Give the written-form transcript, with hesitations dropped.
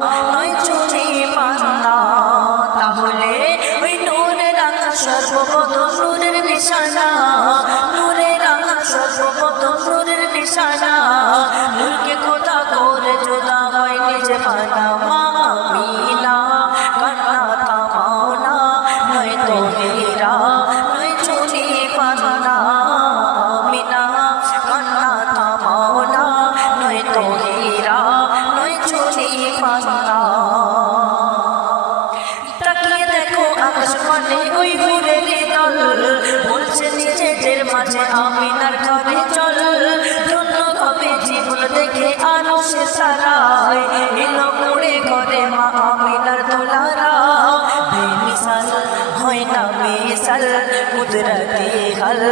নয় চুরি পান্না তাহলে ওই নূরের আকাশ সর্বপ্রথম নূরের নিশানা নূরের আকাশ সর্বপ্রথম নূরের নিশানা নূরকে খোদা করে জুদা হয় নিজে পানা মা আমিনা কান্না থামাও না নয় তো হীরা নয় চুরি পান্না আমিনা কান্না থামাও না নয় তো হীরা নয় চুরি পান্না তাকিয়ে দেখো আকাশ পানে ওই হুরের দল বলছে নিজেদের মাঝে আমিনার ঘরে চল ধন্য হবে জীবন দেখে আনো সে সারায় এলো মুড়ে ঘরে মা আমিনার দোলারা বেমিসাল হয় না মিসাল কুদরতি হাল